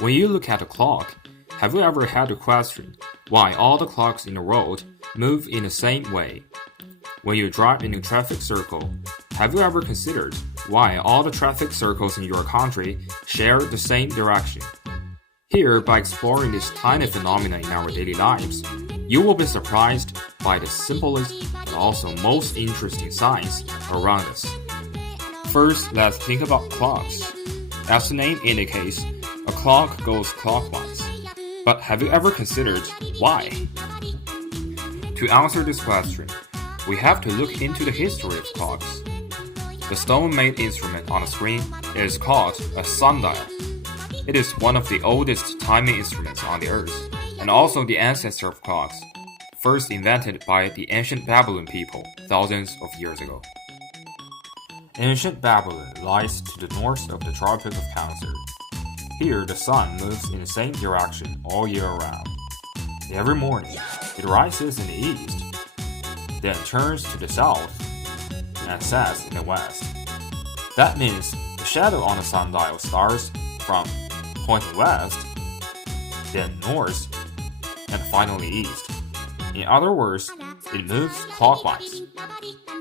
When you look at a clock, have you ever had a question why all the clocks in the world move in the same way? When you drive in a traffic circle, have you ever considered why all the traffic circles in your country share the same direction? Here, by exploring this tiny phenomenon in our daily lives, you will be surprised by the simplest but also most interesting science around us. First, let's think about clocks. As the name indicates, a clock goes clockwise. But have you ever considered why? To answer this question, we have to look into the history of clocks. The stone-made instrument on the screen is called a sundial. It is one of the oldest timing instruments on the earth, and also the ancestor of clocks, first invented by the ancient Babylon people thousands of years ago. Ancient Babylon lies to the north of the Tropic of Cancer. Here, the sun moves in the same direction all year round. Every morning, it rises in the east, then turns to the south, and sets in the west. That means the shadow on the sundial starts from pointing west, then north, and finally east. In other words, it moves clockwise.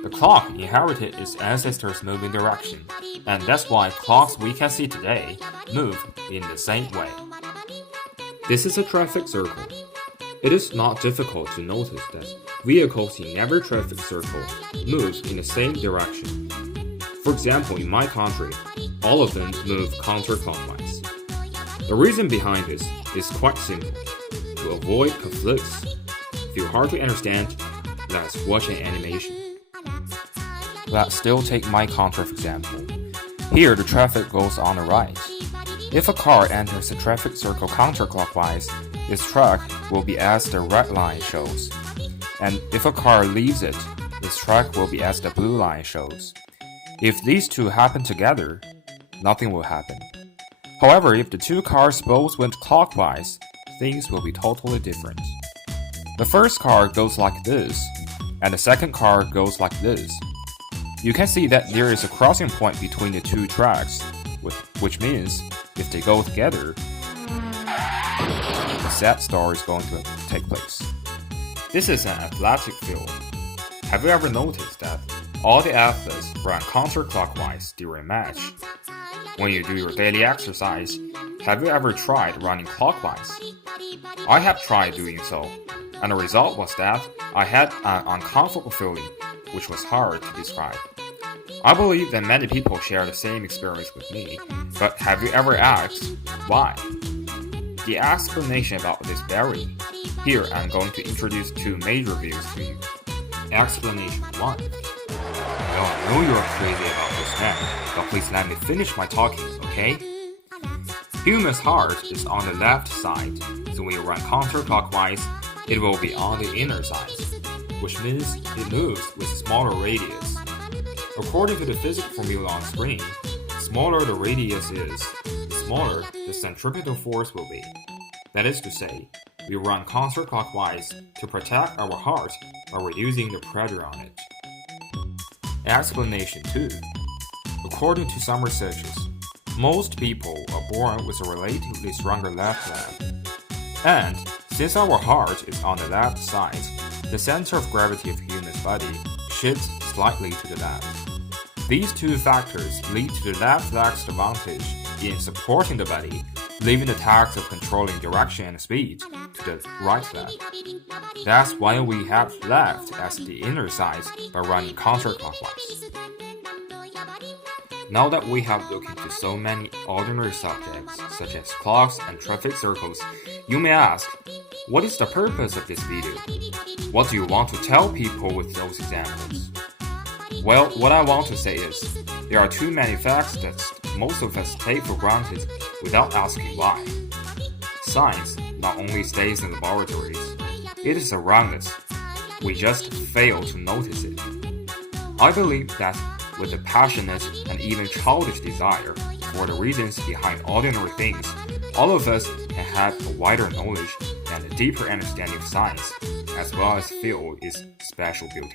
The clock inherited its ancestors' moving direction, and that's why clocks we can see today move in the same way. This is a traffic circle. It is not difficult to notice that vehicles in every traffic circle move in the same direction. For example, in my country, all of them move counterclockwise. The reason behind this is quite simple. To avoid conflicts, if you're hard to understand, let's watch an animation. Let's still take my country for example. Here the traffic goes on the right. If a car enters the traffic circle counterclockwise, its track will be as the red line shows. And if a car leaves it, its track will be as the blue line shows. If these two happen together, nothing will happen. However, if the two cars both went clockwise, things will be totally different. The first car goes like this, and the second car goes like this. You can see that there is a crossing point between the two tracks, which means if they go together, a sad story is going to take place. This is an athletic field. Have you ever noticed that all the athletes run counterclockwise during a match? When you do your daily exercise, have you ever tried running clockwise? I have tried doing so, and the result was that I had an uncomfortable feeling, which was hard to describe. I believe that many people share the same experience with me, but have you ever asked why? The explanation about this vary. Here I'm going to introduce two major views to you. Explanation 1. Well, I know you're crazy about this now, but please let me finish my talking, okay? Human's heart is on the left side, so when you run counterclockwise, it will be on the inner side, which means it moves with smaller radius. According to the physics formula on screen, the smaller the radius is, the smaller the centripetal force will be. That is to say, we run counterclockwise to protect our heart by reducing the pressure on it. Explanation 2. According to some researchers, most people are born with a relatively stronger left leg. And since our heart is on the left side, the center of gravity of human's body shifts slightly to the left. These two factors lead to the left leg's advantage in supporting the body, leaving the task of controlling direction and speed to the right leg. That's why we have left as the inner side by running counterclockwise. Now that we have looked into so many ordinary subjects, such as clocks and traffic circles, you may ask, what is the purpose of this video? What do you want to tell people with those examples? Well, what I want to say is, there are too many facts that most of us take for granted without asking why. Science not only stays in laboratories, it is around us. We just fail to notice it. I believe that with a passionate and even childish desire for the reasons behind ordinary things, all of us can have a wider knowledge and a deeper understanding of science, as well as feel its special beauty.